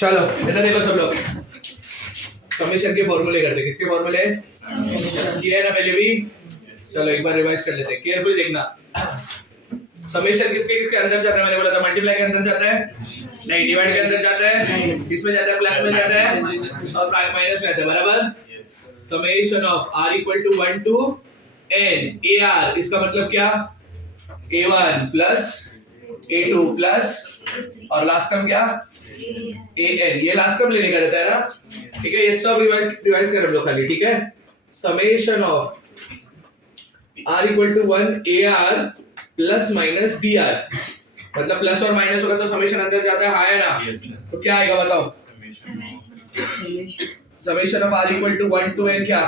चलो इधर देखो सब लोग, समेशन के फॉर्मूले करते, किसके फॉर्मूले किए है ना पहले भी। चलो एक बार रिवाइज कर लेते हैं, केयरफुल देखना। समेशन किसके किसके अंदर जाता है, मैंने बोला था मल्टीप्लाई के अंदर जाता है, नहीं डिवाइड के अंदर जाता है, इसमें जाता है, प्लस में जाता है और माइनस में आता है, बराबर। Summation of r equal to 1 to n ar, इसका मतलब क्या, a1 प्लस a2 प्लस और लास्ट टर्म क्या an, ये लास्ट टर्म लेने का रहता है ना, ठीक है। ये सब रिवाइज कर हम लोग खाली, ठीक है। Summation of r equal to 1 ar plus minus br, मतलब प्लस और माइनस होगा तो समेशन अंदर जाता है, हाँ है ना। तो क्या आएगा बताओ, summation of r equal to 1 to n क्या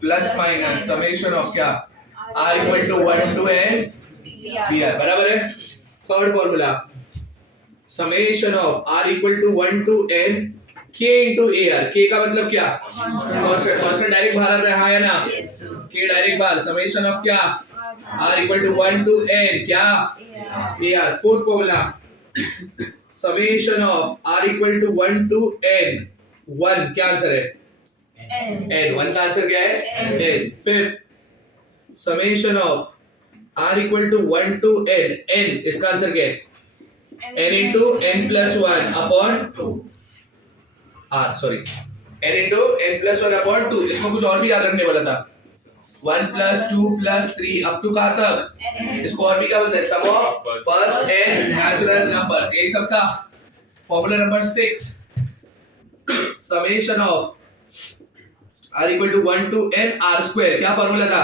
प्लस माइनस समेशन ऑफ क्या r equal to 1 to n br, बराबर है। Third formula, summation of r equal to 1 to n k into ar, k का मतलब क्या, कांस्टेंट डायरेक्ट बाहर आता है, हाँ है ना, k डायरेक्ट बाहर, समेशन ऑफ क्या r equal to 1 to n क्या ar। Fourth formula, summation of r equal to 1 to n 1 क्या आंसर है n, 1 का आंसर क्या है n। Fifth, summation of r equal to 1 to n इसका answer क्या है n into n plus 1 upon 2 r, sorry n into n plus 1 upon 2। इसको कुछ और भी याद रखने वाला था, 1 plus 2 plus 3 up to कहाँ तक, इसको और भी क्या बोलते हैं, sum of first n natural numbers, यही सब था। Formula number 6, summation of r equal to 1 to n r square, क्या फॉर्मूला था,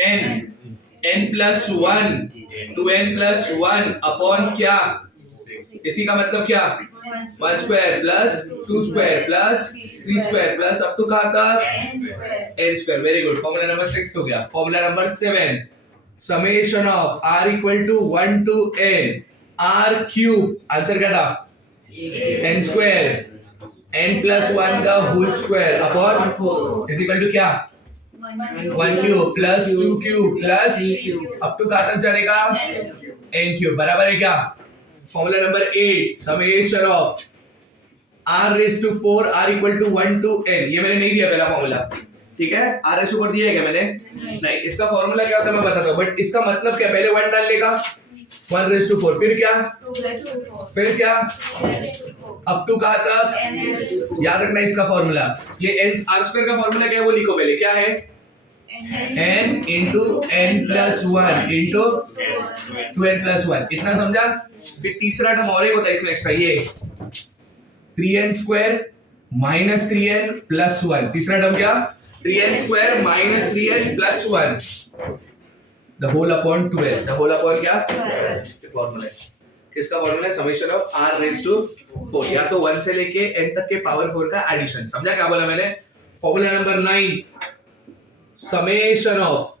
n plus 1 to n plus 1 upon क्या, इसी का मतलब क्या 1 square plus 2 square plus 3 square plus up to कहाँ तक n square. Very good, formula number 6 हो गया। Formula number 7, summation of r equal to 1 to n r cube, answer क्या था n स्क्वायर n प्लस 1 का whole square upon 4 is equal to क्या 1 cube plus 2 cube plus up to कहाँ तक जाने का n क्यूब, बराबर है क्या। Formula number 8, summation of r raise to 4 r equal to 1 to n, ये मैंने नहीं दिया पहला फॉर्मूला, ठीक है। r रेज़ टू 4 दिया है क्या मैंने, नहीं। इसका फॉर्मूला क्या होता है मैं बताता हूँ, बट इसका मतलब क्या, पहले 1 डालने का 1 रेज़ टू 4, फिर क्या 2 रेज़ टू 4, फिर क्या अप टू कहाँ तक, याद रखना इसका फॉर्मूला, ये n r स्क्वायर का फॉर्मूला क्या है वो लिखो पहले, क्या है n into n plus 1 into 2n plus 1, इतना समझा। फिर तीसरा टर्म और एक होता है इसमें एक्स्ट्रा, ये 3n square minus 3n plus 1, तीसरा टर्म क्या 3n square minus 3n plus 1 the whole upon 12, the whole upon क्या फॉर्मूला है, किसका फॉर्मूला है, summation of r raise to 4, या तो 1 से लेके n तक के पावर 4 का एडिशन, समझा क्या बोला मैंने। फॉर्मूला नंबर 9, समेशन ऑफ,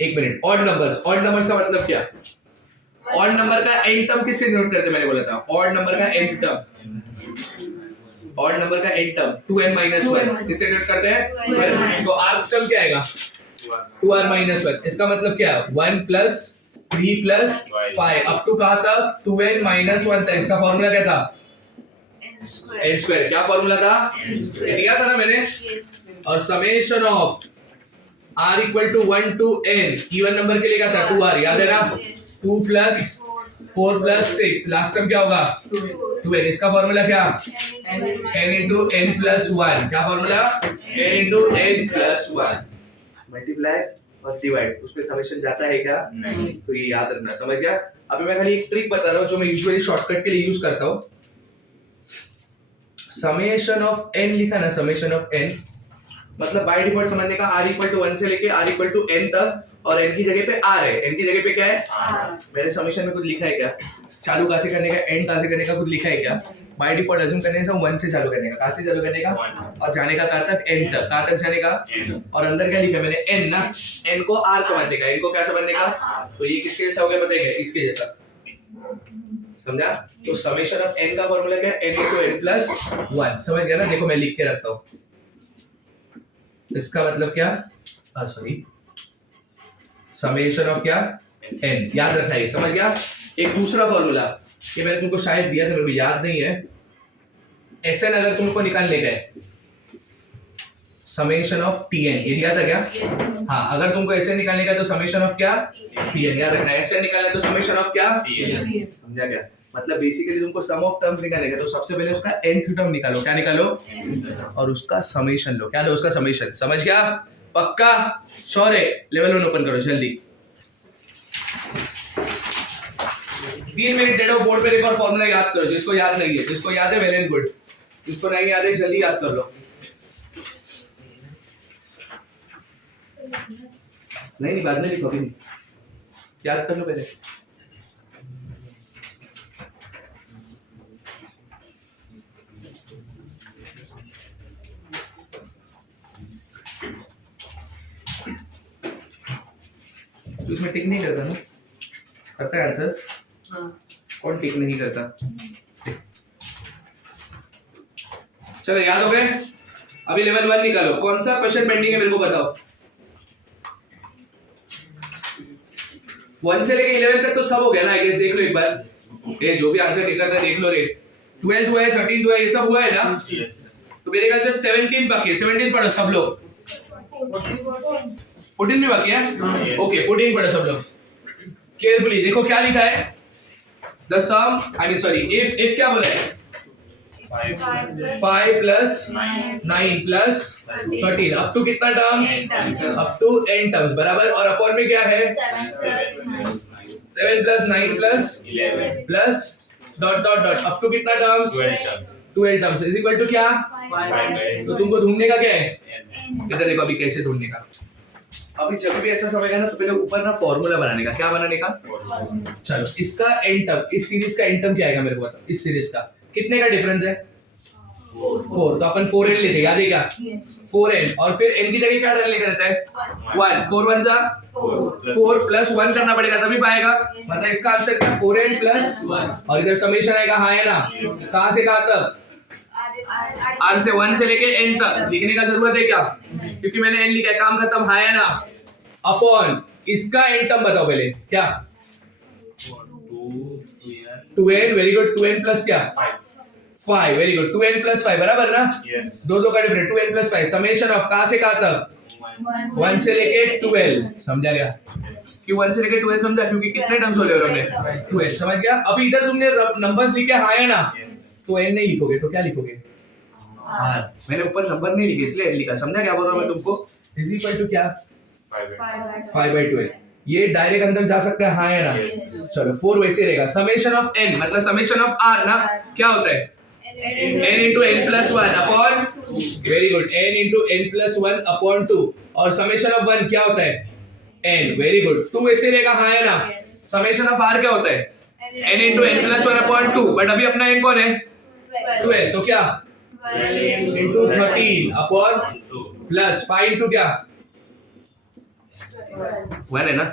एक minute, odd numbers, odd numbers का मतलब क्या, ऑड नंबर का एंड टर्म किससे नोट करते मैंने बोला था, ऑड नंबर का एंड टर्म, ऑड नंबर का एंड टर्म 2n minus 1 किससे नोट करते हैं 12, तो r टर्म क्या आएगा 2r minus 1, इसका मतलब क्या है 1 plus 3 plus 5 अप टू कहां तक 2n minus 1 तक, इसका फॉर्मूला क्या था n स्क्वायर, क्या फॉर्मूला था दिया था ना मैंने। और summation of r equal to 1 to n, even number के लिए क्या था 2r, याद है ना, 2 प्लस 4 प्लस 6, लास्ट टर्म क्या होगा 2n, इसका फॉर्मूला क्या n into n plus 1, क्या formula n into n plus 1, multiply और डिवाइड, उसमें समेशन जाता है क्या नहीं, तो ये याद रखना, समझ गया। अभी मैं खाली एक ट्रिक बता रहा हूँ जो मैं यूजुअली शॉर्टकट के लिए यूज करता हूँ। समेशन ऑफ n लिखा ना, समेशन ऑफ n मतलब बाय डिफॉल्ट समझने का r इक्वल टू 1 से लेके r इक्वल टू n तक, और n की जगह पे r है, n की जगह पे क्या है मैंने समेशन में कुछ लिखा है क्या, चालू कहां से करने का एंड कहां से करने का कुछ लिखा है क्या, बाय डिफॉल्ट अज्यूम करने से 1 से चालू करने का, कहां से चालू करने का और जाने का कहां तक n तक, कहां तक जाने का, और अंदर क्या लिखा मैंने n ना, n को r समझने का, n को क्या समझने का, तो ये किसके जैसा हो गया पता है, इसके जैसा, समझा। तो समेशन ऑफ n का फॉर्मूला क्या है n into n plus 1, समझ गया ना, देखो मैं लिख के रखता हूं, इसका मतलब क्या, सॉरी समेशन ऑफ क्या n, याद रखना है, समझ गया। एक दूसरा फॉर्मूला ये मैंने तुमको शायद दिया था, मेरे को याद नहीं है। एसएन अगर तुमको निकालने का है, समेशन ऑफ टीएन, ये दिया था क्या? हाँ, अगर तुमको एसएन निकालने का है तो समेशन ऑफ क्या? टीएन। याद रखना, एसएन निकालना है तो समेशन ऑफ क्या? टीएन। समझा क्या? मतलब बेसिकली तुमको सम ऑफ टर्म्स निकालने का तो सबसे पहले उसका nth टर्म निकालो। क्या निकालो? और उसका समेशन लो। क्या लो? उसका समेशन। समझ गया? पक्का? श्योर है? लेवल 1 ओपन करो जल्दी। 3 मिनट दे दो, बोर्ड पे एक और फॉर्मूला याद करो जिसको याद नहीं है। जिसको याद है वेल एंड गुड, जिसको नहीं याद है जल्दी याद कर लो। नहीं बाद में लिखो, अभी नहीं, याद कर लो पहले। तो इसमें टिक नहीं करता ना? करता है आंसर्स? हाँ। कौन टिक नहीं करता? चलो याद हो गए? अभी लेवल 1 निकालो। कौन सा क्वेश्चन पेंडिंग है मेरे को बताओ। 1 से लेके 11 तक तो सब हो गया ना? आई गेस देख लो एक बार। ये जो भी आंसर टिक करता है देख लो रे। 12 हुआ है, 13 हुआ है, ये सब हुआ है ना? तो मेरे ख्याल से 17 बाकी है। 17 पढ़ो सब लोग। 14 भी बाकी है? ओके 14 पढ़ो सब लोग केयरफुली। देखो क्या लिखा है, the sum, I mean sorry, if क्या बोला है? 5 प्लस 9 प्लस 13 अप टू कितना terms? Up to n terms, बराबर। और अपॉन में क्या है? 7 plus 9 plus 11 plus dot dot dot up to कितना terms? 12 terms is equal to क्या? 5। तो तुमको ढूंढने का क्या है? इधर देखो अभी कैसे ढूंढने का। अभी जब भी ऐसा समझेगा ना तो पहले ऊपर ना फॉर्मूला बनाने का। क्या बनाने का? चलो इसका एन टर्म, इस सीरीज का एन टर्म क्या आएगा मेरे को बताओ। इस सीरीज का कितने का डिफरेंस है? 4। तो अपन 4n लेते हैं, याद है क्या? 4n और फिर n की जगह क्या डालने का रहता है? 1। 4 1 जा 4 प्लस 1 करना पड़ेगा तभी पाएगा। मतलब इसका आंसर क्या? 4n plus 1। और इधर समेशन आएगा, हाँ है ना? कहां से कहां तक? r से 1 से लेके n तक। लिखने का जरूरत है क्या? क्योंकि मैंने n लिखा है, काम खत्म, हाँ है ना? अपॉन इसका n टर्म बताओ पहले क्या? 2n, very good. 2n plus क्या? 5, वेरी गुड। 2n प्लस 5 बराबर ना? दो का different. 2n plus 5 summation of कहां से कहां तक? 1 से लेके 12। समझा गया? क्यों 1 से लेके 12 समझा? क्योंकि कितने टर्म्स हो रहे हैं हमने? 12। समझ गया? अभी इधर तुमने नंबर्स लिखे, हाँ है ना? तो n नहीं लिखोगे तो क्या लिखोगे? r। मैंने ऊपर नंबर नहीं लिखे इसलिए n लिखा। समझा क्या बोल रहा हूं मैं तुमको? इज इक्वल टू क्या? 5/12। ये डायरेक्ट अंदर जा सकता है, हाँ है ना? चलो 4 वैसे रहेगा। समेशन ऑफ n मतलब समेशन ऑफ r ना क्या होता है? n into n plus 1 upon, very good, n into n plus 1 upon 2। और समेशन ऑफ 1 क्या होता है? n, very good. 2 वैसे रहेगा, हाँ है ना? समेशन ऑफ r क्या होता है? n into n plus 1 upon 2। But अभी अपना n कौन है? 12। तो क्या? 12 into 13 अपॉन प्लस 5 into क्या? 1 है ना?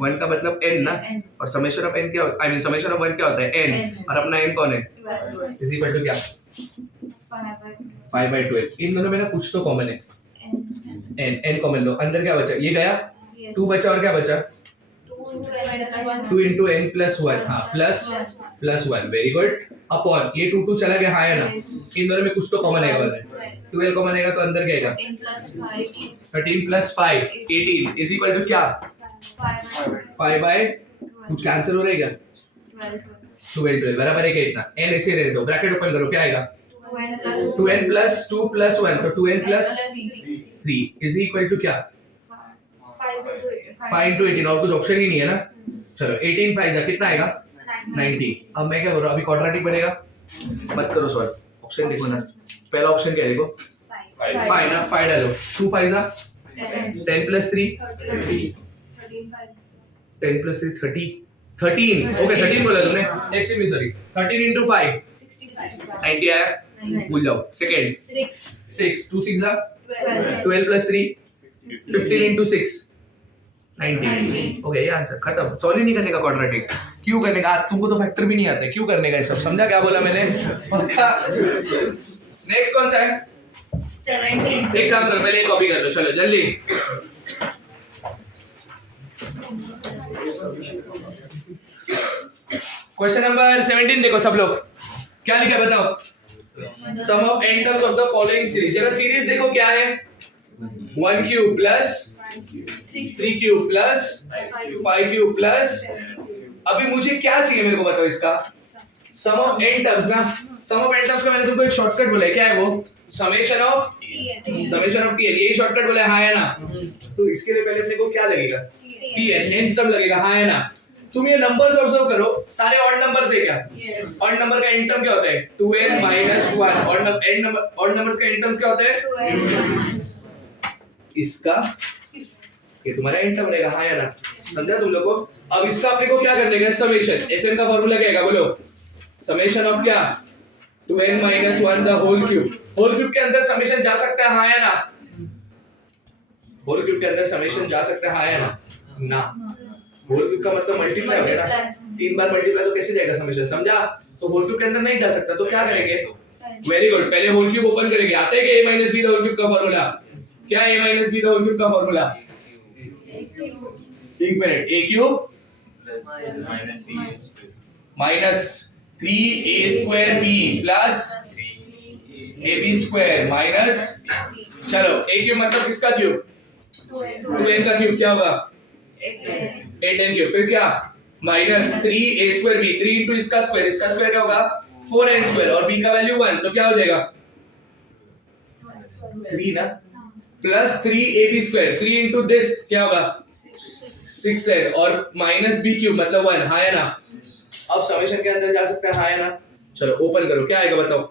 1 का मतलब n ना? और समेशन ऑफ n क्या होता है? आई मीन समेशन ऑफ 1 क्या होता है? n। और अपना n कौन है? इज इक्वल टू क्या? 5/12। इन दोनों में ना कुछ तो कॉमन है। n कॉमन लो। अंदर क्या बचा? ये गया, 2 बचा और क्या बचा? 2 into n plus 1, हाँ प्लस 1, वेरी गुड। अपॉन ये 2 चला गया, हाँ है ना? इन दोनों में कुछ तो कॉमन आएगा। 12 कॉमन आएगा तो अंदर क्या आएगा? 13 प्लस 5 18 इज इक्वल टू क्या? 5 बाय कुछ कैंसिल हो रहा है क्या? 12 बराबर है क्या? इतना n ऐसे रहने दो, ब्रैकेट ओपन करो, क्या आएगा? 2n प्लस 2 प्लस 1, तो 2n plus 3 is equal to क्या? 5 into 18। और कुछ ऑप्शन ही नहीं है ना? चलो 18 5 जा कितना आएगा? 90। अब मैं क्या कर रहा हूँ, अभी क्वाड्रेटिक बनेगा, मत करो सॉल्व। ऑप्शन देखो ना, पहला ऑप्शन क्या है देखो? 5 ना? 5 डालो। 2 5 जा 10 प्लस 3 10 प्लस 3 30 13। ओके 13 बोला तुमने, एक्सक्यूज मी सॉरी। 13 into 5 90 आया? भूल जाओ। सेकंड 6 2 6 जा 12 प्लस 3 15 into 6 90। ओके ये आंसर खत्म। सॉल्व ही नहीं करने का क्वाड्रेटिक। क्यों करने का? तुमको तो फैक्टर भी नहीं आता है, क्यों करने का ये सब? समझा क्या बोला मैंने? नेक्स्ट कौन सा है? 17। एक काम करो, पहले कॉपी कर लो, चलो जल्दी। क्वेश्चन नंबर 17 देखो सब लोग, क्या लिखा है बताओ। Sum of n terms of the following series. जरा सीरीज देखो क्या है, 1 cube plus 3 cube plus 5 cube plus, अभी मुझे क्या चाहिए मेरे को बताओ इसका सम ऑफ n टर्म्स ना। सम ऑफ n टर्म्स का मैंने तुमको एक शॉर्टकट बोला है, क्या है वो, समेशन ऑफ t। यही शॉर्टकट बोला है, हाँ है ना। तो इसके लिए पहले अपने को क्या लगेगा, tn, n टर्म लगेगा, हाँ है ना। तुम ये नंबर्स ऑब्जर्व करो, सारे ऑड नंबर्स है क्या। ऑड नंबर का n टर्म क्या होता है 2n - 1। ऑड नंबर्स का n टर्म्स क्या होता है, इसका ये तुम्हारा n टर्म रहेगा, हाँ या ना, समझा तुम लोग को। अब इसका अपने को क्या करने का, समेशन। Sn का फार्मूला क्या है बोलो, समेशन ऑफ क्या 2n - 1 the whole cube. Whole cube के अंदर समेशन जा सकता है, हाँ या ना। होल क्यूब के अंदर समेशन जा सकता है, हाँ या ना। होल क्यूब का मतलब मल्टीप्लाई हो गया ना, 3 बार मल्टीप्लाई तो कैसे जाएगा समेशन, समझा। तो होल क्यूब के अंदर नहीं जा सकता, तो क्या करेंगे, वेरी गुड, पहले होल क्यूब ओपन करेंगे। आता है कि a - b the whole cube का फार्मूला क्या है, a - b the whole cube का फार्मूला, एक मिनट, a cube minus 3a² b plus ab square minus, चलो a क्यूब मतलब किसका क्यूब, 2n का क्यूब, क्या होगा 8n क्यूब, फिर क्या माइनस 3a² b, 3 into इसका स्क्वायर क्या होगा 4n² और b का वैल्यू 1, तो क्या हो जाएगा 3 ना, प्लस 3ab², 3 into दिस क्या होगा 6n और माइनस b क्यूब मतलब 1, हाँ है ना। अब समेशन के अंदर जा सकता है, हाँ है ना। चलो ओपन करो, क्या आएगा बताओ,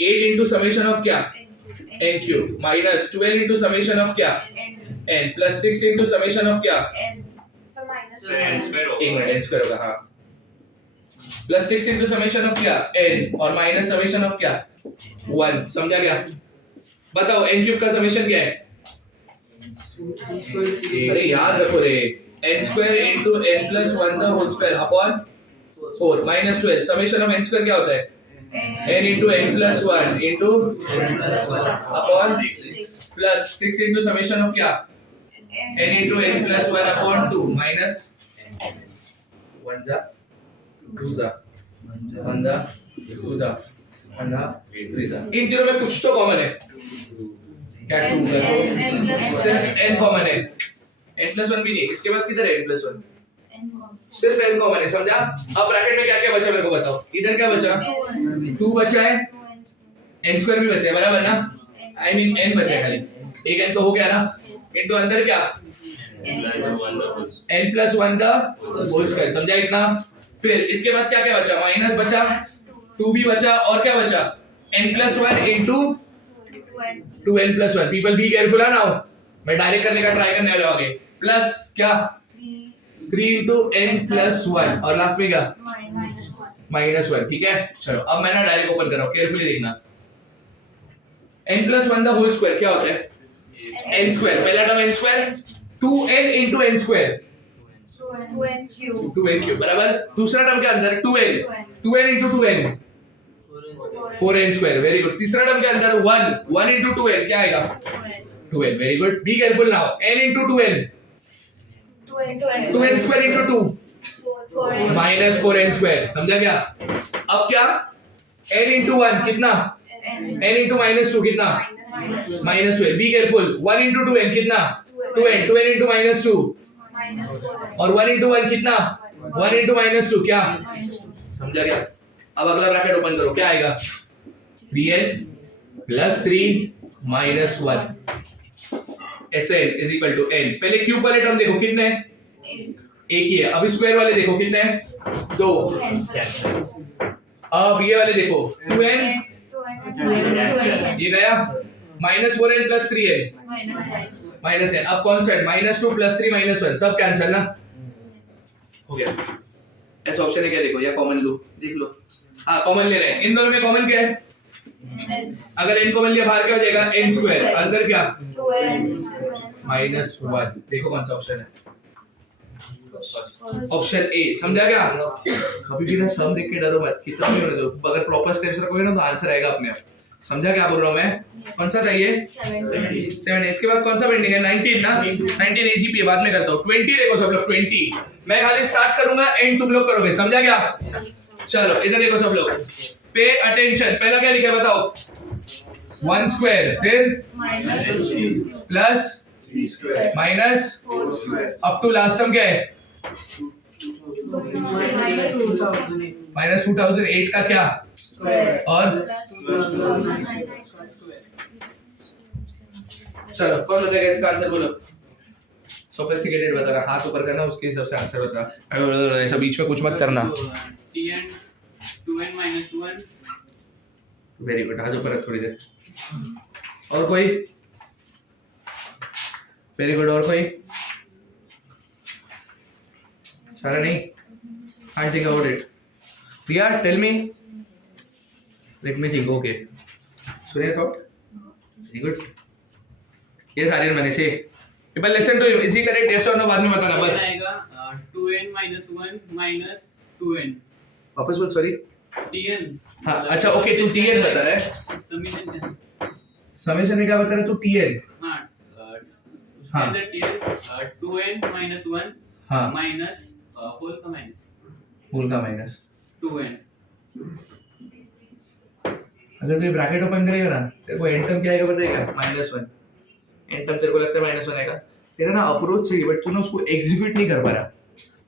8 into समेशन ऑफ क्या n cube minus 12 into summation of क्या n plus 6 into summation of क्या एक मिनट n स्क्वायर होगा, हाँ, प्लस 6 into समेशन ऑफ क्या n और माइनस समेशन ऑफ क्या 1, समझा क्या। बताओ n क्यूब का समेशन क्या है, अरे याद रखो रे, n square into n plus 1 the whole square upon 4 minus 12, summation of n square क्या होता है n into n plus 1 into upon plus 6 into summation of क्या n into n plus 1 upon 2 minus 1 जा 2 जा 1 जा 2 जा 1 जा 3 जा, इन तीनों में कुछ तो कॉमन है, क्या 2 है, सिर्फ n कॉमन है, n plus 1 भी नहीं, इसके पास किधर है n plus 1, सिर्फ n कॉमन है, समझा। अब ब्रैकेट में क्या क्या बचा मेरे को बताओ, इधर क्या बचा 2 बचा है, n स्क्वायर भी बचा है बराबर ना, आई मीन n बचा है खाली, एक n तो हो गया ना, इनटू अंदर क्या n plus 1 the whole square, समझा इतना। फिर इसके पास क्या क्या बचा, माइनस बचा, 2 भी बचा और क्या बचा n plus 1 into 2n plus 1, people be careful है ना, मैं डायरेक्ट करने का ट्राई करने वाला हूं आगे, प्लस क्या 3 into n plus 1 और लास्ट में क्या माइनस 1, ठीक है। चलो अब मैं ना डायरेक्ट ओपन कर रहा हूं, केयरफुली देखना, n plus 1 the whole square क्या होता है n स्क्वायर, पहला term n square 2n into n square 2n cube बराबर, दूसरा टर्म के अंदर 2n into 2n 4n square, very good. तीसरा टर्म के अंदर 1 into 2n क्या आएगा 2n, very good. Be careful now, n into 2n 2n square into 2 minus 4n square, समझा क्या। अब क्या n into 1 कितना n into माइनस 2 कितना minus 12, be careful 1 into 2n कितना 2n into माइनस 2 और 1 into 1 कितना 1 into माइनस 2 क्या, समझा क्या। अब अगला ब्रैकेट ओपन करो, क्या आएगा 3n plus 3 minus 1 Sn is equal to n। पहले क्यूब वाले टर्म देखो कितने हैं, एक ही है। अब स्क्वायर वाले देखो कितने हैं, 2। अब ये वाले देखो 2n, ये गया minus 4n plus 3n minus n, अब कौन सा है माइनस 2 प्लस 3 माइनस 1, सब कैंसिल ना, हो गया। ऐसा ऑप्शन है क्या, देखो या कॉमन लो, देख लो, हाँ कॉमन ले रहे हैं, इन दोनों में कॉमन क्या है, अगर n कॉमन लिया बाहर क्या हो जाएगा n स्क्वायर, अंदर क्या माइनस 1, देखो कौन सा ऑप्शन है, ऑप्शन ए, समझा क्या। कभी भी ना सम देख के डरो मत, कितना भी हो, अगर प्रॉपर स्टेप्स रखोगे ना तो आंसर आएगा अपने आप। समझा क्या बोल रहा हूँ मैं? कौन सा चाहिए? 7। इसके बाद कौन सा पेंडिंग है? 19 ना? 19 एजीपी है, बाद में करता हूँ। 20 देखो सब लोग, 20 मैं खाली स्टार्ट करूंगा, एंड तुम लोग करोगे, समझा क्या? चलो इधर देखो सब लोग, पे अटेंशन। पहला क्या लिखा है बताओ? 1 स्क्वायर, फिर plus minus up to last term क्या है? -2008 का क्या? और चलो कौन बताएगा इसका आंसर? बोलो। सोफिस्टिकेटेड बता रहा, हाथ ऊपर करना, उसके हिसाब से आंसर बता। ऐसा बीच में कुछ मत करना। 2n minus 1। वेरी गुड, हाथ ऊपर रख थोड़ी देर। और कोई? वेरी गुड, और कोई? सारा नहीं? I think about it. Priya, tell me. Let me think. Okay. Surya thought. Very good. Yes, Aryan, मैंने से. People listen to him. Is he correct? Yes or no? बाद में बताना बस. आएगा 2n minus 1 minus 2n। वापस बोल, sorry. tn। हाँ, अच्छा, okay, तू tn बता रहा है. समीकरण क्या है? समेशन में क्या बता रहा है तू? tn. हाँ tn 2n minus 1 हाँ. minus होल का माइनस, होल का माइनस 2n। अगर तू ये ब्रैकेट ओपन करेगा ना, तेरे को एंड टर्म क्या आएगा बताएगा? -1। एंड टर्म तेरे को लगता है -1 आएगा. तेरा ना अप्रोच सही है, बट तू ना उसको एग्जीक्यूट नहीं कर पा रहा.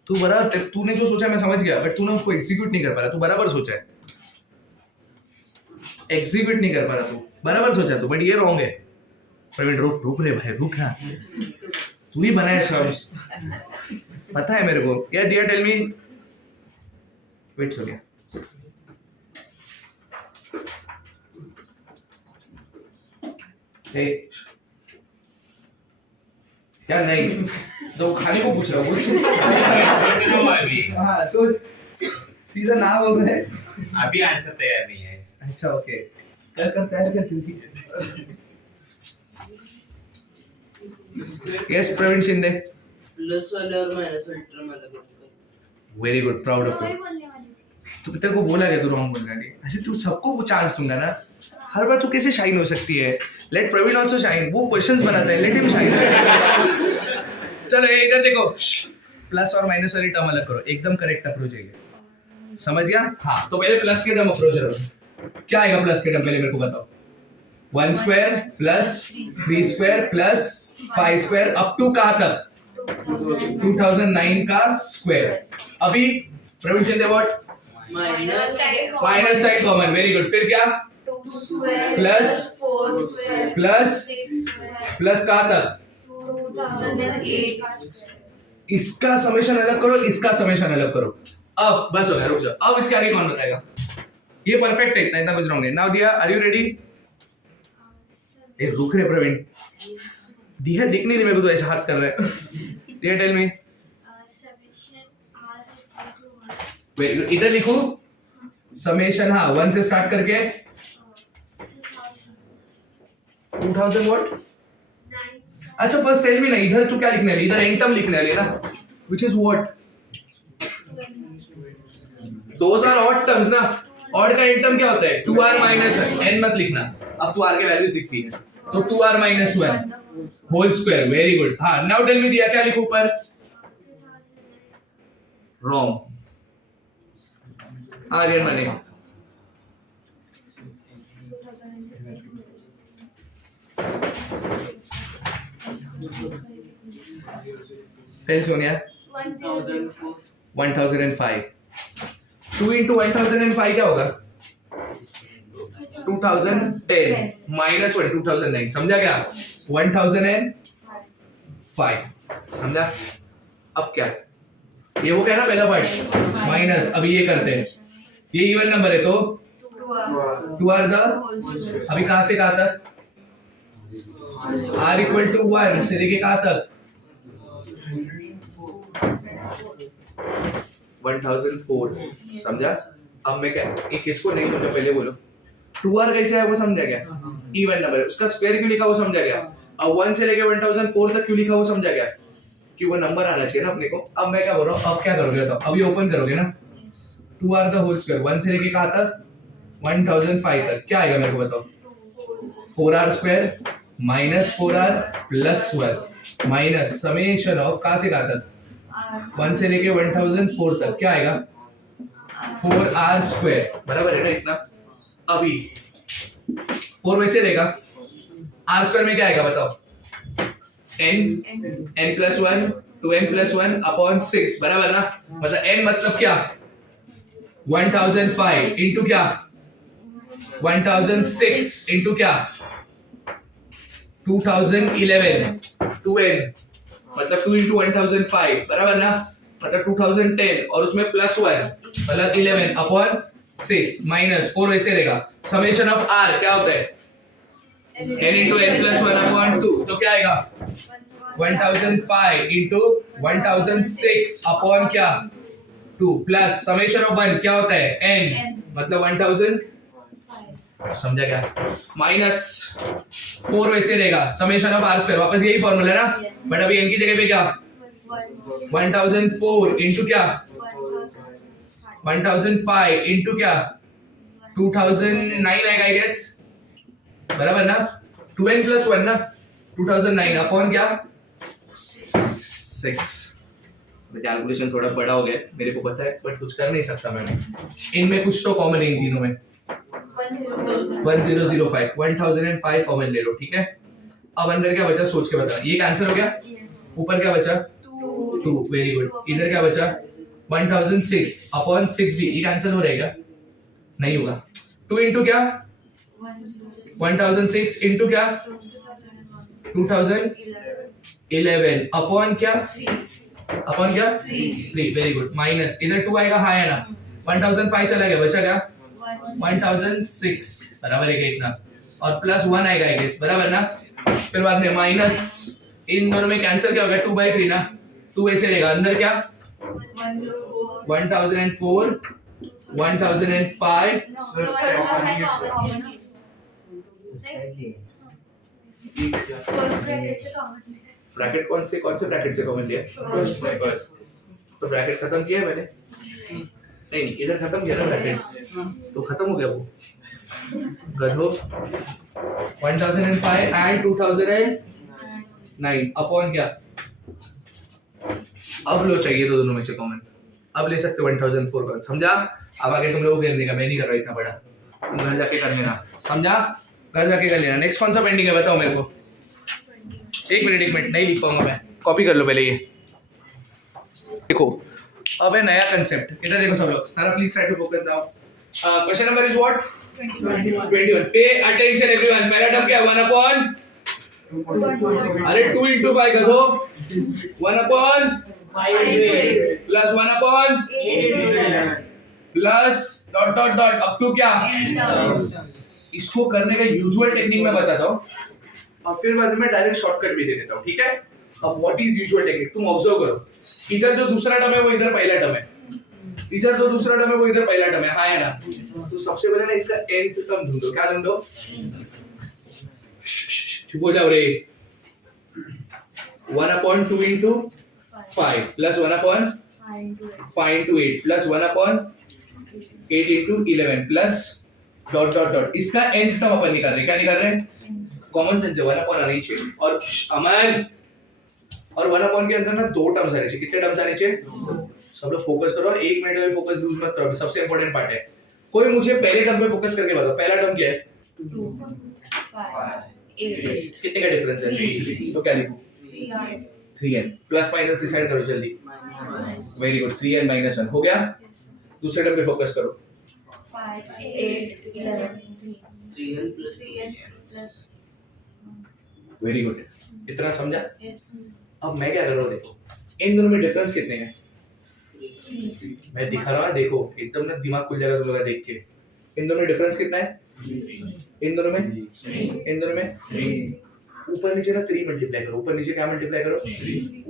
तू बराबर, तूने जो सोचा मैं समझ गया, बट तू ना उसको एग्जीक्यूट नहीं कर पा रहा. तू बराबर सोचा है, एग्जीक्यूट नहीं कर पा रहा. तू बराबर सोचा तू, बट ये रॉन्ग है. प्रवीण रुक रे भाई, रुक ना. तू ही बनाए सब, पता है मेरे को. क्या दिया? Tell me. वेट हो गया. क्या नहीं? तो खाने को पूछ रहा हूँ. हाँ, सो सीधा ना बोल रहे हैं. अभी आंसर तैयार नहीं है. अच्छा, ओके. कर तैयार कर जल्दी. यस प्रवीण शिंदे. प्लस वाले और माइनस वाले टर्म अलग है. Very good, proud of you. तू तेरे को बोला क्या तू रॉन्ग बोल रहा है? अच्छा, तू सबको चांस दूंगा ना. हर बार तू कैसे शाइन हो सकती है? Let Praveen also shine. वो क्वेश्चंस बनाता है, लेट हिम शाइन. चलो ये इधर देखो, प्लस और माइनस वाली टर्म अलग करो. एकदम करेक्ट अप्रोच है ये. समझ गया? हाँ, तो पहले प्लस के टर्म अप्रोच करो. क्या आएगा प्लस के टर्म? पहले मेरे को बताओ. 1 square plus 3 square plus 5 square up to कहाँ तक? 2009 का स्क्वायर. अभी Praveen Shinde what? Minus sign common. Very good. फिर क्या? प्लस प्लस कहाँ तक? 2008। इसका समेशन अलग करो, इसका समेशन अलग करो. अब बस हो गया, रुक जाओ. अब इसके आगे कौन बताएगा? ये परफेक्ट है, इतना कुछ रॉन्ग है. नाउ दिया, आर यू रेडी? ए रुक रे प्रवीण, दिया दिख नहीं रही मेरे को, तो ऐसा हाथ कर रहा है. दिया टेल मी. Very good. इधर लिखो समेशन. हाँ, 1 से स्टार्ट करके 2000 व्हाट? अच्छा, फर्स्ट टेल मी ना, इधर तू क्या लिखने वाली? इधर एंड टर्म लिखने वाली ना, which is what? Those are odd terms ना. ऑड का एंड टर्म क्या होता है? 2r minus 1. n मत लिखना. अब तू r के वैल्यूज दिखती है, तो 2r minus 1 होल स्क्वायर. Very good. हाँ, नाउ टेल मी दिया, क्या लिखूं ऊपर? रॉन्ग. आर्यन माने. टेल सोनिया. 1004। 1005. 2 into 1005 क्या होगा? 2010 minus 1 2009. समझा क्या? 1005. समझा? अब क्या? ये वो क्या ना पहला पार्ट माइनस. अभी ये करते हैं, ये इवन नंबर है तो 2r द. अभी कहां से कहां तक? r equal to 1 से लेके कहां तक? 1004. समझा? अब मैं क्या, एक किसको नहीं समझा पहले बोलो. 2r कैसे है वो समझा क्या? इवन नंबर है, उसका स्क्वायर क्यों लिखा वो समझा क्या? अब 1 से लेके 1004 तक क्यों लिखा वो समझा क्या? कि वो नंबर आना चाहिए ना अपने को. अब मैं क्या बोल रहा हूँ, अब क्या करोगे बताओ? अब ये ओपन करोगे ना, 2r द होल स्क्वायर 1 से लेके कहां तक? 1005 तक. क्या आएगा मेरे को बताओ? 4r square minus 4r plus 1 minus summation of कहाँ से कहाँ तक 1 से लेके 1004 तक क्या आएगा 4r स्क्वायर बराबर है ना इतना। अभी 4 वैसे रहेगा r स्क्वायर में क्या आएगा बताओ n plus 1 2n plus 1 upon 6 बराबर ना। मतलब n मतलब क्या 1005 इंटू क्या 1006 इंटू क्या 2011 2n मतलब 2 इंटू 1005 बराबर ना। मतलब 2010 और उसमें प्लस 1 मतलब 11 अपॉन 6 माइनस 4 वैसे रहेगा। समेशन ऑफ r क्या होता है n into n plus 1 upon 2 तो क्या आएगा 1005 इंटू 1006 अपॉन क्या 2 प्लस समेशन ऑफ 1 क्या होता है n मतलब 1000 समझा क्या माइनस 4 वैसे रहेगा समेशन ऑफ r स्क्वायर वापस यही फॉर्मूला ना। बट अभी n की जगह पे क्या 1004 इंटू क्या 1005 इंटू क्या 2009 आएगा आई गेस बराबर ना 2n प्लस 1 ना 2009 अपॉन क्या 6। कैलकुलेशन थोड़ा बड़ा हो गया मेरे को पता है बट कुछ कर नहीं सकता मैं। इनमें कुछ तो कॉमन है इन तीनों में 1005 1005 कॉमन ले लो ठीक है। अब अंदर क्या बचा सोच के बता। ये आंसर हो गया ऊपर क्या बचा 2 वेरी गुड। इधर क्या बचा 1006 अपॉन 6 भी ये आंसर हो रहेगा नहीं होगा 2 इंटू क्या 1006 इंटू क्या 2011 अपॉन क्या 3 वेरी गुड माइनस इधर 2 आएगा हाँ है ना 1005 चला गया बचा क्या 1006 बराबर है क्या इतना और प्लस 1 आएगा आई गेस बराबर ना। फिर बाद में माइनस इन दोनों में कैंसिल क्या होगा 2/3 ना 2 ऐसे रहेगा अंदर क्या 1004 1005 ब्रैकेट कौन से ब्रैकेट से कॉमन लिया तो ब्रैकेट खत्म किया है मैंने नहीं इधर खत्म किया ना ब्रैकेट तो खत्म हो गया वो गधो 1005 एंड 2009 अपॉन क्या अब लो चाहिए तो दोनों में से कॉमन अब ले सकते हो 1004 का समझा। अब आगे तुम लोग करने का मैं नहीं कर रहा इतना बड़ा तुम घर जाके कर लेना समझा घर जाके कर लेना। नेक्स्ट कौन सा पेंडिंग है बताओ मेरे को एक मिनट नहीं लिख पाऊंगा मैं कॉपी कर लो पहले ये देखो। अब है नया कंसेप्ट इधर देखो सब लोग सारा please try to focus now. Question number is what 21 pay attention everyone. पहला टर्म क्या 1 अपॉन अरे 2 into 5 कर दो 1 upon 5 plus 1 upon plus dot dot dot up to क्या इसको करने का यूजुअल टेक्निक मैं बताता हूँ और फिर बाद में डायरेक्ट शॉर्टकट भी दे देता हूँ ठीक है। अब व्हाट इज यूजुअल टेक्निक तुम ऑब्जर्व करो इधर जो दूसरा टर्म है वो इधर पहला टर्म है इधर जो दूसरा टर्म है वो इधर पहला टर्म है हाँ है ना। तो सबसे पहले ना इसका nth टर्म ढूंढो क्या ढूंढो चुप हो जाओ रे 1 upon 2 into 5 plus 1 upon 5 into 8 plus 1 upon 8 into 11 plus dot dot dot इसका nth टर्म अपन निकाल रहे हैं क्या निकाल रहे हैं कॉमन सेंस है 1 upon आनी चाहिए और अमन और 1 upon के अंदर ना दो टर्म्स आने चाहिए। कितने टर्म्स आने चाहिए सब लोग फोकस करो 1 मिनट में फोकस लूज मत करो सबसे इंपॉर्टेंट पार्ट है। कोई मुझे पहले टर्म पे फोकस करके बताओ पहला टर्म क्या है 2 5 8 कितने का डिफरेंस है तो क्या लिखूं 3n प्लस माइनस डिसाइड करो जल्दी वेरी गुड 3n माइनस 1 हो गया। दूसरे टर्म पे फोकस करो 5 8 11 3n plus वेरी गुड इतना समझा। अब मैं क्या कर रहा हूँ देखो इन दोनों में डिफरेंस कितने हैं मैं दिखा रहा हूँ देखो एकदम ना दिमाग खुल जाएगा तुम लोग देख के। इन दोनों में डिफरेंस कितना है इन दोनों में ऊपर नीचे ना 3 मल्टीप्लाई करो ऊपर नीचे क्या मल्टीप्लाई करो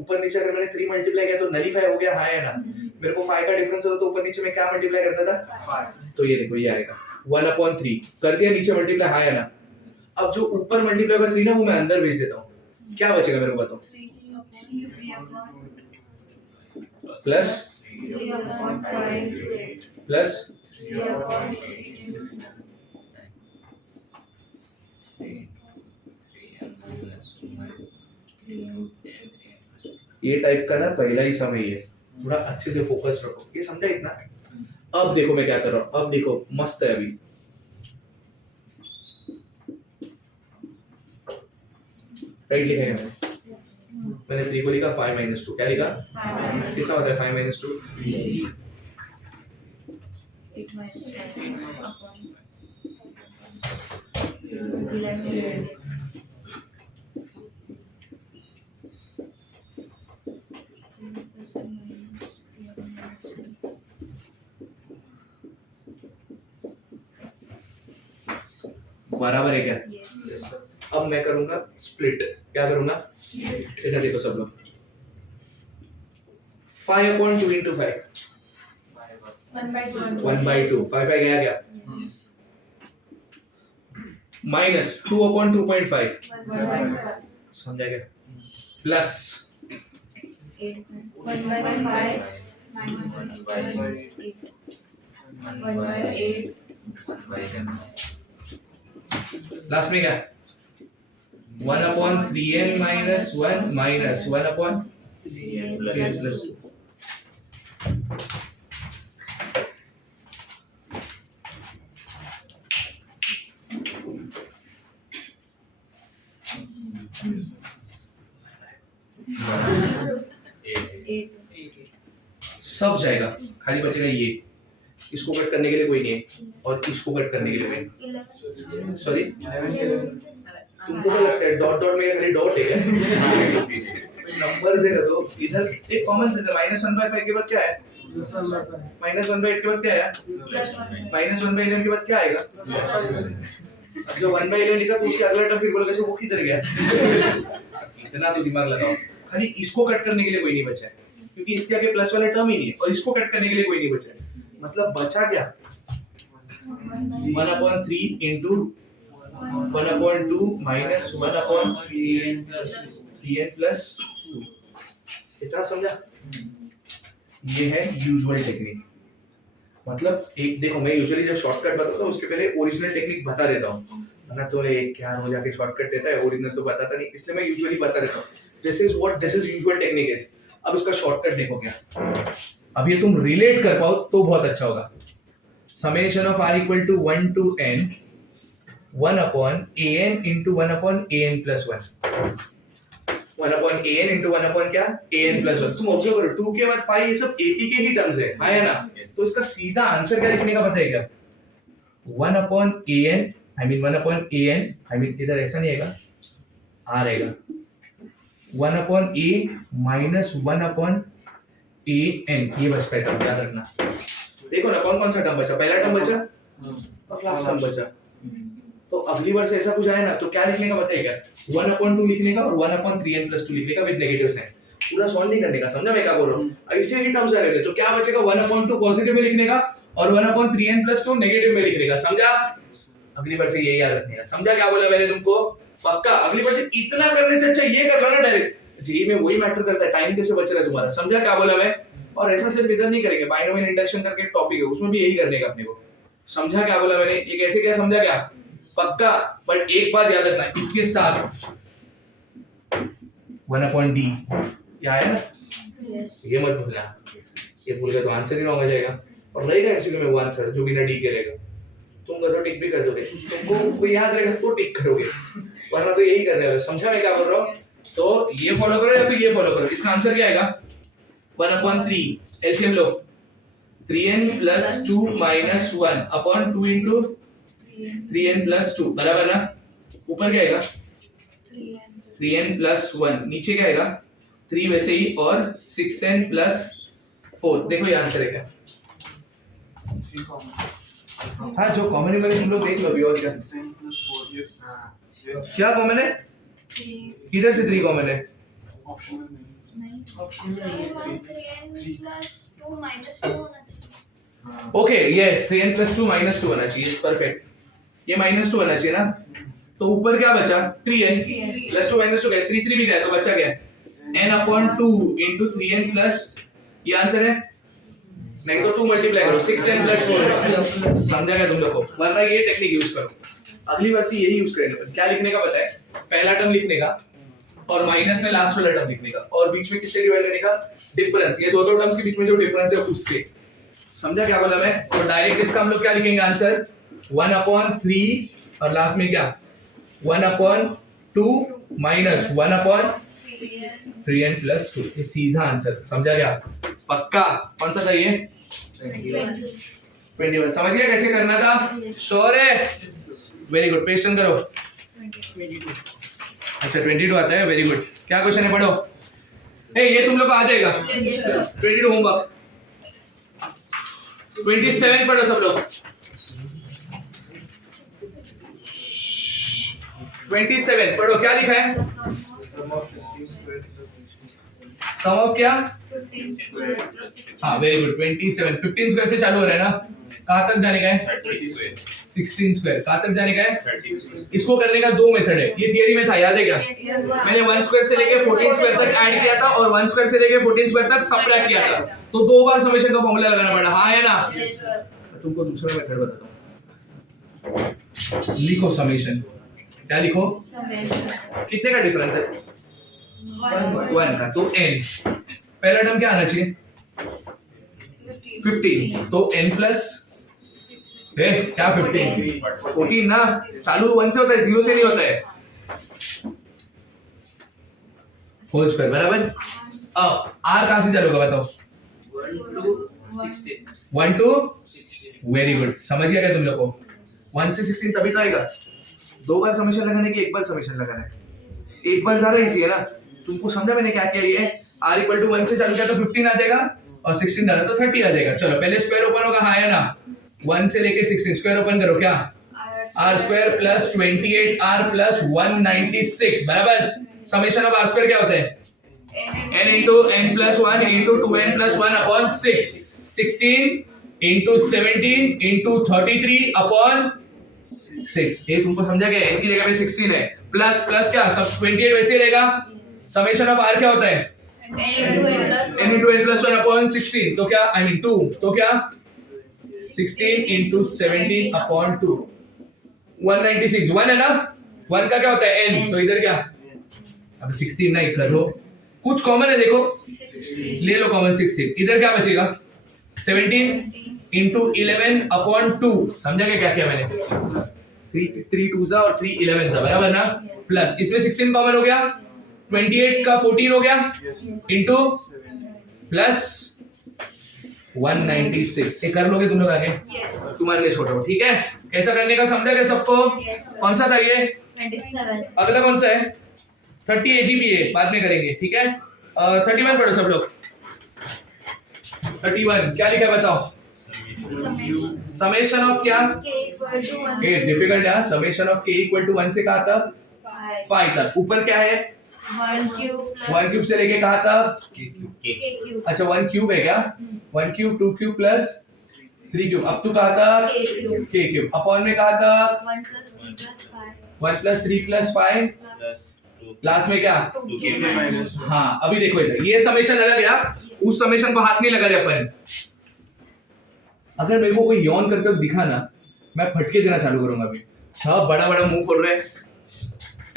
ऊपर नीचे अगर मैंने 3 मल्टीप्लाई किया तो नलीफाई हो गया हाँ है ना। मेरे को 5 का डिफरेंस होता तो ऊपर नीचे में क्या मल्टीप्लाई करता था 5 तो ये देखो ये आएगा 1/3 कर दिया नीचे मल्टीप्लाई हाँ है ना। अब जो ऊपर मल्टीप्लाई होगा 3 ना वो मैं अंदर भेज देता हूँ क्या बचेगा मेरे को बताओ प्लस प्लस ये टाइप का ना पहला ही समय है, थोड़ा अच्छे से फोकस रखो, ये समझा इतना। अब देखो मैं क्या कर रहा हूँ, अब देखो मस्त है। अभी राइट लिखा है मैंने 3 को लिखा, 5 - 2 क्या लिखा, कितना होता है 5 - 2? 8 minus 5 upon 11. बराबर है क्या? Yes. अब मैं करूंगा स्प्लिट, क्या करूंगा, इधर देखो सब लोग, 5/2 into 5 1/2, 5 गया क्या, माइनस 2/2.5 समझा क्या, प्लस 1/5 1/8 लास्ट में क्या, 1/3n - 1 minus 1/3n plus 2। सब जाएगा, खाली बचेगा ये, इसको कट करने के लिए कोई नहीं है और इसको कट करने के लिए कोई, सॉरी तुमको क्या लगता है डॉट डॉट में खाली डॉट है क्या? नंबर से तो इधर एक कॉमन सेंस है, -1/5 के बाद क्या है, -1/8 के बाद क्या है, -1/11 के बाद क्या आएगा, अब जो 1/11 लिखा तो उसके अगला टर्म फिर बोलोगे वो किधर गया? इतना तो दिमाग लगाओ, खाली इसको कट करने के लिए कोई नहीं बचा है क्योंकि इसके आगे प्लस वाला टर्म ही नहीं है और इसको कट करने के लिए कोई नहीं बचा है, मतलब बचा क्या 1/3 into 1/2 minus 1/3n plus 2। इतना समझा? ये है यूजुअल टेक्निक। मतलब एक देखो मैं यूजुअली जब शॉर्टकट बताता हूँ उसके पहले ओरिजिनल टेक्निक बता देता हूँ, वरना तो एक क्या हो जाके शॉर्टकट देता है, ओरिजिनल तो बताता नहीं, इसलिए मैं यूजुअली बता देता हूँ this is what this is usual technique is. अब इसका शॉर्टकट देखो क्या, अब ये तुम रिलेट कर पाओ तो बहुत अच्छा होगा। summation of r equal to 1 to n 1/an into 1/an plus 1 1/an into 1 क्या an plus 1। तुम ऑब्जर्व करो 2 के बाद 5 ये सब ap के ही टर्म्स है, हाँ या ना? तो इसका सीधा आंसर क्या लिखने का पता है क्या, 1/an I mean 1/an I mean इधर ऐसा नहीं आएगा, r आएगा 1/a minus 1/an, ये बचता है टर्म, याद रखना। देखो ना कौन कौन सा टर्म बचा, पहला टर्म बचा और लास्ट टर्म बचा। तो अगली बार से ऐसा कुछ आए ना तो क्या लिखने का पता है क्या, 1/2 लिखने का और 1/3n plus 2 लिखने का विद नेगेटिव साइन, पूरा सॉल्व नहीं करने का, समझा मैं क्या बोल रहा हूँ? ऐसे ही टर्म्स आएंगे तो क्या बचेगा 1/2 पॉजिटिव में लिखने का और 1/3n plus 2 नेगेटिव में लिखने का, समझा? अगली बार से ये याद रखने का, समझा क्या बोला मैंने तुमको? पक्का अगली बार से इतना करने से अच्छा ये कर लो ना डायरेक्ट, जी में वही मैटर करता है, टाइम कैसे बच रहा है तुम्हारा, समझा क्या बोला मैं? और ऐसा सिर्फ इधर नहीं करेंगे, बाइनोमियल इंडक्शन करके एक टॉपिक है उसमें भी यही करने का अपने को, समझा क्या बोला मैंने? ये कैसे क्या समझा क्या? पक्का। बट एक बात याद रखना, इसके साथ 1/d क्या है ना, ये मत भूलना, ये भूल गए तो आंसर ही रॉन्ग आ जाएगा और रहेगा एमसीक्यू में वो आंसर जो बिना डी के रहेगा। तुम करो टिक भी कर दोगे, तुमको कोई याद रहेगा तो टिक करोगे, वरना तो यही करने वाले, समझा मैं क्या बोल रहा हूँ? तो ये फॉलो करो या तो ये फॉलो करो, इसका आंसर क्या आएगा 1/3 एलसीएम लो 3n plus 2 minus 1 upon 2 into 3n plus 2 बराबर ना, ऊपर क्या आएगा 3n plus 1, नीचे क्या आएगा 3 वैसे ही और 6n plus 4। देखो ये आंसर है क्या, हाँ जो कॉमन है तुम लोग देख लो अभी, और क्या कॉमन है, किधर से 3 कॉमन है, okay yes 3n plus 2 minus 2 होना चाहिए, परफेक्ट, ये -2 होना चाहिए ना, तो ऊपर क्या बचा 3n plus 2 minus 2 क्या 3 भी गया तो बचा क्या n/2 into 3n plus, ये आंसर है, नहीं तो 2 मल्टीप्लाई करो 6n plus 4, समझा क्या तुम लोग को? वरना ये टेक्निक यूज करो, अगली बार से यही यूज करेंगे। क्या लिखने का पता है, पहला टर्म लिखने का और माइनस में लास्ट वाला टर्म लिखने का और बीच में किससे डिवाइड करने का डिफरेंस, ये दो टर्म्स के बीच में जो डिफरेंस है उससे। समझा क्या बोला मैं? तो डायरेक्ट इसका हम लोग क्या लिखेंगे आंसर 1/3 और लास्ट में क्या 1/2 माइनस 1/3n + 2, ये सीधा आंसर। समझा क्या? पक्का? कौन सा था ये? 21। समझ गया कैसे करना था? श्योर है? वेरी गुड, पेश करो। अच्छा 22 आता है, वेरी गुड। क्या क्वेश्चन है, पढ़ो। ये तुम लोग को आ जाएगा। 22 होमवर्क। 27 पढ़ो सब लोग। 27 पढ़ो, क्या लिखा है? सम ऑफ क्या? हाँ वेरी गुड। 27 15 स्क्वायर से चालू हो रहा है ना? कहाँ तक जाने का है? 16 स्क्वायर। कहाँ तक जाने का है? इसको करने का दो मेथड है, ये थियरी में था, याद है क्या? मैंने 1 स्क्वायर से लेके 14 स्क्वायर तक ऐड किया था और 1 स्क्वायर से लेके 14 स्क्वायर तक सबट्रैक्ट किया था, तो दो बार समेशन का फॉर्मूला लगाना पड़ा। हाँ है ना? मैं तुमको दूसरा मेथड बताता हूँ। लिखो समेशन। क्या लिखो? कितने का डिफरेंस है? 1 का, तो n। पहला टर्म क्या आना चाहिए? 15, तो n प्लस क्या 15? 14 ना? चालू 1 से होता है, 0 से नहीं होता है। होल स्क्वायर बराबर। अब r कहां से चालू होगा बताओ? 1 to 16। वेरी गुड, समझ गया क्या तुम लोग को? 1 से 16 तभी तो आएगा। दो बार समेशन लगाने की एक बार समेशन लगाना है, एक बार ज्यादा इजी है ना? तुमको समझा मैंने क्या किया? ये r = 1 से चालू किया तो 15 आ जाएगा और 16 डाला तो 30 आ जाएगा। चलो पहले स्क्वायर ओपन होगा, हाँ है ना? 1 से लेके 16 स्क्वायर ओपन करो, क्या? r² + 28r + 196 बराबर। समेशन ऑफ r² क्या होता है? n × n + 1 × 2n + 1/6, 16 × 17 × 33/6। ये तुमको समझा गया? n की जगह पे 16 है, प्लस प्लस क्या सब 28 वैसे रहेगा। समेशन ऑफ r क्या होता है? n × n + 1/16, तो क्या आई मीन 2, तो क्या 16 × 17/2, 196। 1 है ना? 1 का क्या होता है? n, तो इधर क्या? अब 16 ना इधर लो, कुछ कॉमन है देखो, ले लो कॉमन 16। इधर क्या बचेगा? 17 × 11/2। समझा क्या किया मैंने? 3 2s और 3 11s बराबर ना? प्लस इसमें 16 कॉमन हो गया, 28 का 14 हो गया, इंटू प्लस 196। ये कर लोगे तुम लोग आगे? तुम्हारे लिए छोटा हो, ठीक है? कैसा करने का समझा गया सबको? कौन सा था ये? 27। अगला कौन सा है? 30 AGPA बाद में करेंगे, ठीक है? 31 पढ़ो सब लोग। 31 क्या लिखा है बताओ? समेशन ऑफ क्या? ये डिफिकल्ट है। समेशन ऑफ k = 1 से कहा था 5 तक। ऊपर क्या है? 1 क्यूब से लेके कहा था अच्छा 1 क्यूब है क्या? 1 क्यूब 2 क्यूब प्लस 3 क्यूब, अब तो कहा था k क्यूब, अपॉन में कहा था 1 + 3 + 5 1 + 3 + 5, लास्ट में क्या? हाँ अभी देखो इधर ये समेशन अलग है, उस समेशन को हाथ नहीं लगा रहे अपन। अगर मेरे को कोई यौन करते हुए दिखा ना, मैं फटके देना चालू करूंगा। अभी सब बड़ा बड़ा मुंह खोल रहे हैं।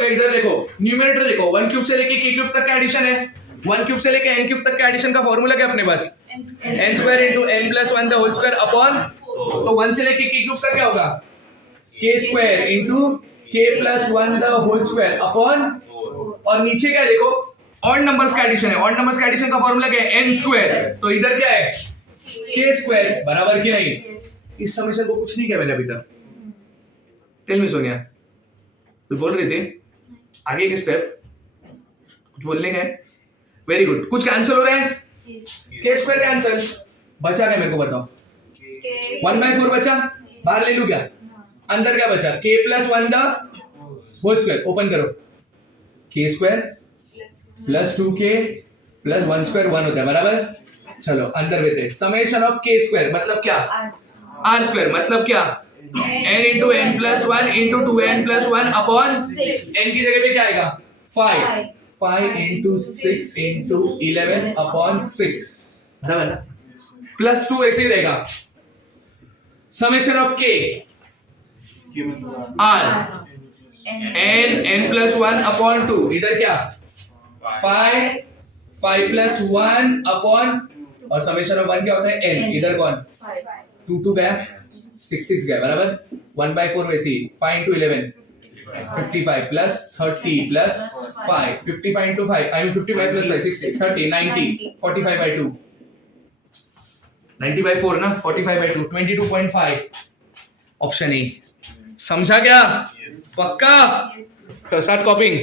इधर देखो न्यूमरेटर देखो, 1 क्यूब से लेके k क्यूब तक का एडिशन है, 1 क्यूब से लेके n क्यूब तक का एडिशन का फॉर्मूला क्या अपने पास? n² × n + 1 the whole square upon, तो 1 से लेके k क्यूब तक क्या होगा? k² × k + 1 the whole square upon, और नीचे क्या देखो ऑड नंबर्स का एडिशन है, ऑड नंबर्स का एडिशन का फॉर्मूला क्या है? n², तो इधर क्या है? k² बराबर की नहीं? इस समेशन को कुछ नहीं किया मैंने अभी तक। टेल मी सोनिया, कुछ बोल रहे थे? आगे के स्टेप कुछ बोलने का है? Very good. कुछ कैंसिल हो रहा है? k² कैंसिल, बचा क्या मेरे को बताओ? 1/4 बचा, बाहर ले लूं क्या? अंदर क्या बचा? k + 1 the whole square, open करो, k² + 2k + 1² 1 होता है बराबर। चलो अंदर लेते। समेशन ऑफ k² मतलब क्या? r² मतलब क्या? n × n + 1 × 2n + 1 upon n की जगह पे क्या आएगा? 5 × 6 × 11/6 बराबर ना? +2 ऐसे ही रहेगा। Summation of k r n + 1/2, इधर क्या? 5 प्लस 1 अपॉन और समेशन ऑफ 1 क्या होता है n इधर कौन 2 गया 6 गया बराबर 1/4 वैसे 5 into 11 55 plus 30 plus 5 55 into 5 I mean 55 plus 5 60 30 90 45 by 2 90 by 4 ना 45 by 2 22.5 ऑप्शन ए समझा क्या पक्का तो स्टार्ट कॉपिंग